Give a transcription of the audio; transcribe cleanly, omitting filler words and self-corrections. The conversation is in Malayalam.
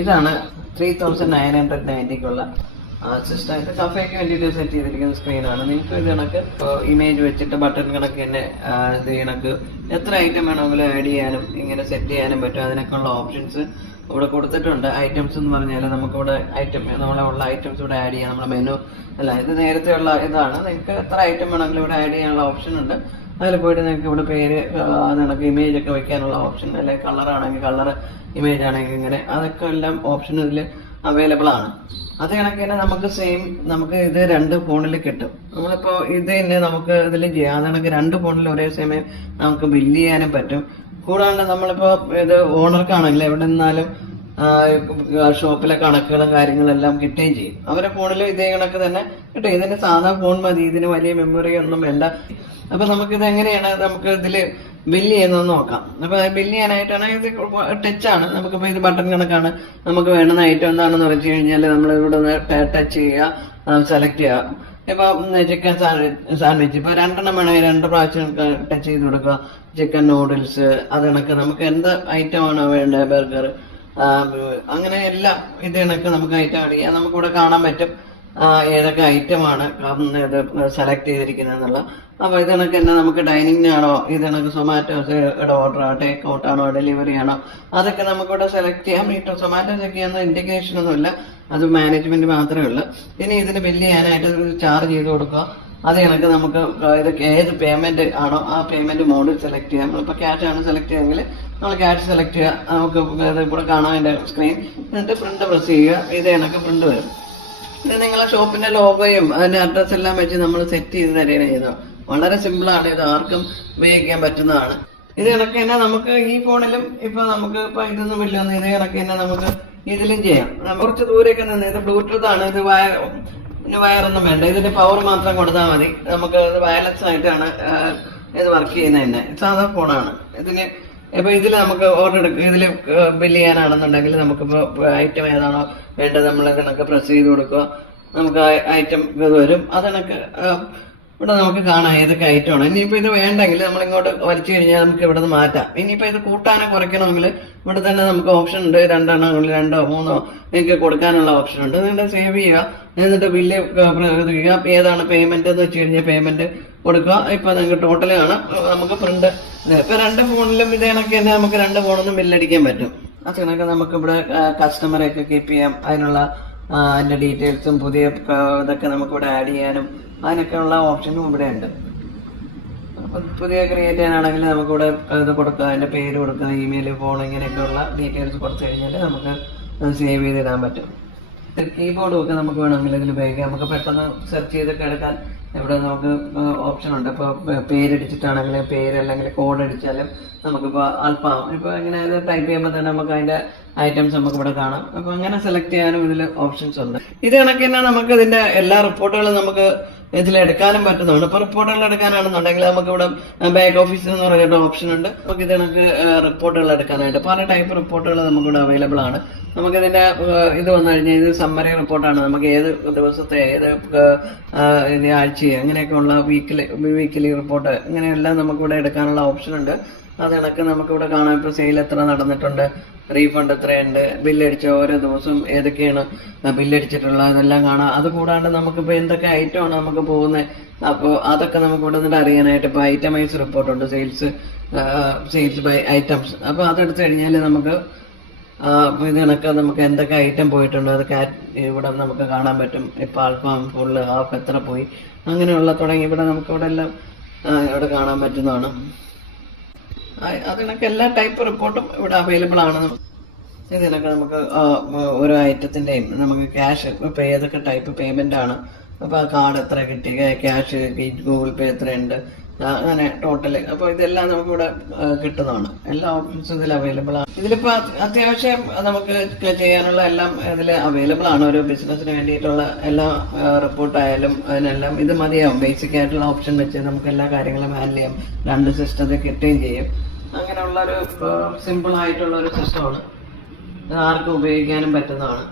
ഇതാണ് 3990ക്കുള്ള സിസ്റ്റം. ഇത് കഫേക്ക് വേണ്ടിയിട്ട് സെറ്റ് ചെയ്തിരിക്കുന്ന സ്ക്രീനാണ്. നിങ്ങൾക്ക് ഇത് കണക്ക് ഇമേജ് വെച്ചിട്ട് ബട്ടൺ കണക്ക് തന്നെ ഇത് കണക്ക് എത്ര ഐറ്റം വേണമെങ്കിലും ആഡ് ചെയ്യാനും ഇങ്ങനെ സെറ്റ് ചെയ്യാനും പറ്റും. അതിനൊക്കെയുള്ള ഓപ്ഷൻസ് ഇവിടെ കൊടുത്തിട്ടുണ്ട്. ഐറ്റംസ് എന്ന് പറഞ്ഞാൽ നമുക്കിവിടെ നമ്മളുള്ള ഐറ്റംസ് ഇവിടെ ആഡ് ചെയ്യാം. നമ്മുടെ മെനു അല്ല, ഇത് നേരത്തെ ഉള്ള ഇതാണ്. നിങ്ങൾക്ക് എത്ര ഐറ്റം വേണമെങ്കിലും ഇവിടെ ആഡ് ചെയ്യാനുള്ള ഓപ്ഷൻ ഉണ്ട്. അതിൽ പോയിട്ട് നിങ്ങൾക്ക് ഇവിടെ പേര് നിനക്ക് ഇമേജ് ഒക്കെ വെക്കാനുള്ള ഓപ്ഷൻ, അല്ലെങ്കിൽ കളർ ആണെങ്കിൽ കളർ, ഇമേജ് ആണെങ്കിൽ ഇങ്ങനെ, അതൊക്കെ എല്ലാം ഓപ്ഷൻ ഇതിൽ അവൈലബിൾ ആണ്. അത് കണക്ക് തന്നെ നമുക്ക് ഇത് 2 ഫോണിൽ കിട്ടും. നമ്മളിപ്പോ ഇത് തന്നെ നമുക്ക് ഇതിൽ ചെയ്യാം. അത് കണക്ക് 2 ഫോണിൽ ഒരേ സമയം നമുക്ക് ബില്ല് ചെയ്യാനും പറ്റും. കൂടാണ്ട് നമ്മളിപ്പോ ഇത് ഓണർക്കാണെങ്കിൽ എവിടെ നിന്നാലും ഷോപ്പിലെ കണക്കുകളും കാര്യങ്ങളെല്ലാം കിട്ടുകയും ചെയ്യും. അവരുടെ ഫോണിൽ ഇതേ കണക്ക് തന്നെ കിട്ടും. ഇതിന് സാധാ ഫോൺ മതി, ഇതിന് വലിയ മെമ്മറി ഒന്നും വേണ്ട. അപ്പൊ നമുക്കിത് എങ്ങനെയാണ് നമുക്ക് ഇതില് ബില്ല് ചെയ്യുന്നതെന്ന് നോക്കാം. അപ്പൊ ബില്ല് ചെയ്യാനായിട്ടാണ് ഇത് ടച്ചാണ്. നമുക്കിപ്പോ ഇത് ബട്ടൺ കണക്കാണ്. നമുക്ക് വേണ്ടുന്ന ഐറ്റം എന്താണെന്ന് വെച്ച് കഴിഞ്ഞാൽ നമ്മൾ ഇവിടെ ടച്ച് ചെയ്യുക, സെലക്ട് ചെയ്യുക. ഇപ്പൊ ചിക്കൻ സാൻഡ്വിച്ച് ഇപ്പൊ 2 വേണമെങ്കിൽ 2 പ്രാവശ്യം ടച്ച് ചെയ്ത് കൊടുക്കുക. ചിക്കൻ നൂഡിൽസ്, അത് കണക്ക് നമുക്ക് എന്ത് ഐറ്റം ആണോ വേണ്ടത്, ബർഗർ, അങ്ങനെ എല്ലാം ഇത് കണക്ക് നമുക്ക് ഐറ്റം ആഡ് ചെയ്യാം. നമുക്കിവിടെ കാണാൻ പറ്റും ഏതൊക്കെ ഐറ്റമാണ് ഇത് സെലക്ട് ചെയ്തിരിക്കുന്നത് എന്നുള്ള. അപ്പൊ ഇത് കണക്ക് തന്നെ നമുക്ക് ഡൈനിങ്ങിനാണോ, ഇത് കണക്ക് സൊമാറ്റോയുടെ ഓർഡർ, ടേക്ക് ഔട്ട് ആണോ, ഡെലിവറി ആണോ, അതൊക്കെ നമുക്കിവിടെ സെലക്ട് ചെയ്യാം. ഈ സൊമാറ്റോ ചെക്ക് ചെയ്യുന്ന ഇൻഡിക്കേഷൻ ഒന്നുമില്ല, അത് മാനേജ്മെന്റ് മാത്രമേ ഉള്ളൂ. ഇനി ഇതിന് ബില്ല് ചെയ്യാനായിട്ട് ചാർജ് ചെയ്ത് കൊടുക്കുക. അത് കണക്ക് നമുക്ക് ഇത് ഏത് പേയ്മെന്റ് ആണോ ആ പേയ്മെന്റ് മോഡ് സെലക്ട് ചെയ്യാം. നമ്മളിപ്പോൾ ക്യാഷ് ആണ് സെലക്ട് ചെയ്യുമെങ്കിൽ നമ്മൾ ക്യാഷ് സെലക്ട് ചെയ്യുക. നമുക്ക് ഇവിടെ കാണാം അതിന്റെ സ്ക്രീൻ. എന്നിട്ട് പ്രിന്റ് പ്രസ് ചെയ്യുക. ഇത് കണക്ക് പ്രിന്റ് വരും. ഇത് നിങ്ങളെ ഷോപ്പിന്റെ ലോഗോയും അതിന്റെ അഡ്രസ് എല്ലാം വെച്ച് നമ്മൾ സെറ്റ് ചെയ്ത് തരുകയാണ് ചെയ്യുന്നത്. വളരെ സിമ്പിൾ ആണ്. ഇത് ആർക്കും ഉപയോഗിക്കാൻ പറ്റുന്നതാണ്. ഇത് കണക്ക് തന്നെ നമുക്ക് ഈ ഫോണിലും ഇപ്പൊ നമുക്ക് ഇപ്പൊ ഇതൊന്നും ഇല്ല, ഇത് കണക്ക് തന്നെ നമുക്ക് ഇതിലും ചെയ്യാം. കുറച്ച് ദൂരെയൊക്കെ നിന്ന് ഇത് ബ്ലൂടൂത്ത് ആണ്. ഇത് വയറൊന്നും വേണ്ട, ഇതിന്റെ പവർ മാത്രം കൊടുത്താൽ മതി. നമുക്ക് ഇത് വയർലെസ് ആയിട്ടാണ് ഇത് വർക്ക് ചെയ്യുന്നത് തന്നെ. സാധാ ഫോണാണ്. ഇതിന് ഇപ്പൊ ഇതിൽ നമുക്ക് ഓർഡർ എടുക്കുക, ഇതിൽ ബില്ല് ചെയ്യാനാണെന്നുണ്ടെങ്കിൽ നമുക്കിപ്പോ ഐറ്റം ഏതാണോ വേണ്ടത് നമ്മൾ ഇതിനൊക്കെ പ്രസ് ചെയ്ത് കൊടുക്കുക. നമുക്ക് ഐറ്റം ഇത് വരും. അതിനൊക്കെ ഇവിടെ നമുക്ക് കാണാം ഏതൊക്കെ ഐറ്റമാണ്. ഇനിയിപ്പോ ഇത് വേണ്ടെങ്കിൽ നമ്മൾ ഇങ്ങോട്ട് വലിച്ചു കഴിഞ്ഞാൽ നമുക്ക് ഇവിടെ നിന്ന് മാറ്റാം. ഇനിയിപ്പോ ഇത് കൂട്ടാനോ കുറയ്ക്കണമെങ്കിൽ ഇവിടെ തന്നെ നമുക്ക് ഓപ്ഷൻ ഉണ്ട്. 2 എണ്ണമെങ്കിൽ 2 3 നിങ്ങൾക്ക് കൊടുക്കാനുള്ള ഓപ്ഷൻ ഉണ്ട്. എന്നിട്ട് സേവ് ചെയ്യുക. എന്നിട്ട് ബില്ല് ഏതാണ് പേയ്മെന്റ് എന്ന് വെച്ച് കഴിഞ്ഞാൽ പേയ്മെന്റ് കൊടുക്കുക. ഇപ്പൊ നിങ്ങൾക്ക് ടോട്ടൽ കാണാം. നമുക്ക് പ്രിന്റ് ഇപ്പൊ 2 ഫോണിലും ഇത് കണക്ക് തന്നെ നമുക്ക് 2 ഫോണൊന്നും ബില്ലടിക്കാൻ പറ്റും. അത് കണക്ക് നമുക്ക് ഇവിടെ കസ്റ്റമറെയൊക്കെ കീപ്പ് ചെയ്യാം. അതിന്റെ ഡീറ്റെയിൽസും പുതിയ ഇതൊക്കെ നമുക്ക് ഇവിടെ ആഡ് ചെയ്യാനും അതിനൊക്കെ ഉള്ള ഓപ്ഷനും ഇവിടെ ഉണ്ട്. അപ്പൊ പുതിയ ക്രിയേറ്റ് ചെയ്യാനാണെങ്കിൽ നമുക്കിവിടെ ഇത് കൊടുക്കുക, അതിന്റെ പേര് കൊടുക്കുക, ഇമെയിൽ, ഫോൺ, ഇങ്ങനെയൊക്കെയുള്ള ഡീറ്റെയിൽസ് കൊടുത്തു കഴിഞ്ഞാൽ നമുക്ക് സേവ് ചെയ്തിടാൻ പറ്റും. കീബോർഡും ഒക്കെ നമുക്ക് വേണമെങ്കിൽ ഇതിൽ ഉപയോഗിക്കാം. നമുക്ക് പെട്ടെന്ന് സെർച്ച് ചെയ്തൊക്കെ എടുക്കാൻ ഇവിടെ നമുക്ക് ഓപ്ഷൻ ഉണ്ട്. ഇപ്പോൾ പേരടിച്ചിട്ടാണെങ്കിൽ പേര് അല്ലെങ്കിൽ കോഡ് അടിച്ചാലും നമുക്കിപ്പോൾ അല്പം ഇപ്പോൾ ഇങ്ങനെ ഇത് ടൈപ്പ് ചെയ്യുമ്പോൾ തന്നെ നമുക്ക് അതിന്റെ ഐറ്റംസ് നമുക്ക് ഇവിടെ കാണാം. അപ്പൊ അങ്ങനെ സെലക്ട് ചെയ്യാനും ഇതിൽ ഓപ്ഷൻസ് ഉണ്ട്. ഇത് കണക്ക് തന്നെ നമുക്ക് ഇതിന്റെ എല്ലാ റിപ്പോർട്ടുകളും നമുക്ക് ഇതിലെടുക്കാനും പറ്റുന്നതാണ്. ഇപ്പൊ റിപ്പോർട്ടുകൾ എടുക്കാനാണെന്നുണ്ടെങ്കിൽ നമുക്ക് ഇവിടെ ബാക്ക് ഓഫീസ് എന്ന് പറഞ്ഞിട്ട് ഓപ്ഷൻ ഉണ്ട്. നമുക്ക് ഇത് കണക്ക് റിപ്പോർട്ടുകൾ എടുക്കാനായിട്ട് പല ടൈപ്പ് റിപ്പോർട്ടുകൾ നമുക്കിവിടെ അവൈലബിൾ ആണ്. നമുക്കിതിന്റെ ഇത് വന്നു കഴിഞ്ഞാൽ ഇത് സമ്മറി റിപ്പോർട്ടാണ്. നമുക്ക് ഏത് ദിവസത്തെ ഏത് ആഴ്ച അങ്ങനെയൊക്കെ ഉള്ള വീക്കിലി റിപ്പോർട്ട് ഇങ്ങനെയെല്ലാം നമുക്കിവിടെ എടുക്കാനുള്ള ഓപ്ഷൻ ഉണ്ട്. അത് കണക്ക് നമുക്കിവിടെ കാണാം. ഇപ്പൊ സെയിൽ എത്ര നടന്നിട്ടുണ്ട്, റീഫണ്ട് എത്രയുണ്ട്, ബില്ലടിച്ച ഓരോ ദിവസവും ഏതൊക്കെയാണ് ബില്ലടിച്ചിട്ടുള്ളത് അതെല്ലാം കാണാം. അത് കൂടാണ്ട് നമുക്കിപ്പോൾ എന്തൊക്കെ ഐറ്റമാണ് നമുക്ക് പോകുന്നത്, അപ്പോൾ അതൊക്കെ നമുക്ക് ഇവിടെ നിന്നിട്ട് അറിയാനായിട്ട് ഇപ്പോൾ ഐറ്റമൈസ് റിപ്പോർട്ടുണ്ട്. Sales by items. അപ്പോൾ അതെടുത്ത് കഴിഞ്ഞാൽ നമുക്ക് ഇത് കണക്ക് നമുക്ക് എന്തൊക്കെ ഐറ്റം പോയിട്ടുണ്ട് അത് ഇവിടെ നമുക്ക് കാണാൻ പറ്റും. ഇപ്പൊ അൽഫാം, ഫുള്ള്, ഹാഫ് എത്ര പോയി, അങ്ങനെയുള്ള തുടങ്ങി ഇവിടെ നമുക്ക് ഇവിടെ എല്ലാം ഇവിടെ കാണാൻ പറ്റുന്നതാണ്. അതിനൊക്കെ എല്ലാ ടൈപ്പ് റിപ്പോർട്ടും ഇവിടെ അവൈലബിൾ ആണ്. ഇതിനൊക്കെ നമുക്ക് ഓരോ ഐറ്റത്തിന്റെയും നമുക്ക് ക്യാഷ് ഇപ്പൊ ഏതൊക്കെ ടൈപ്പ് പേയ്മെന്റ് ആണ്, അപ്പൊ കാർഡ് എത്ര കിട്ടി, ക്യാഷ്, ഗൂഗിൾ പേ എത്രയുണ്ട്, അങ്ങനെ ടോട്ടല്. അപ്പൊ ഇതെല്ലാം നമുക്ക് ഇവിടെ കിട്ടുന്നതാണ്. എല്ലാ ഓപ്ഷൻസും ഇതിൽ അവൈലബിൾ ആണ്. ഇതിലിപ്പോ അത്യാവശ്യം നമുക്ക് ചെയ്യാനുള്ള എല്ലാം ഇതിൽ അവൈലബിൾ ആണ്. ഒരു ബിസിനസിന് വേണ്ടിയിട്ടുള്ള എല്ലാ റിപ്പോർട്ടായാലും അതിനെല്ലാം ഇത് മതിയാവും. ബേസിക് ആയിട്ടുള്ള ഓപ്ഷൻ വെച്ച് നമുക്ക് എല്ലാ കാര്യങ്ങളും ഹാൻഡിൽ ചെയ്യാം. 2 സിസ്റ്റത്തിൽ കിട്ടുകയും ചെയ്യും. അങ്ങനെയുള്ള ഒരു സിമ്പിൾ ആയിട്ടുള്ള ഒരു സിസ്റ്റമാണ്. ആർക്കും ഉപയോഗിക്കാനും പറ്റുന്നതാണ്.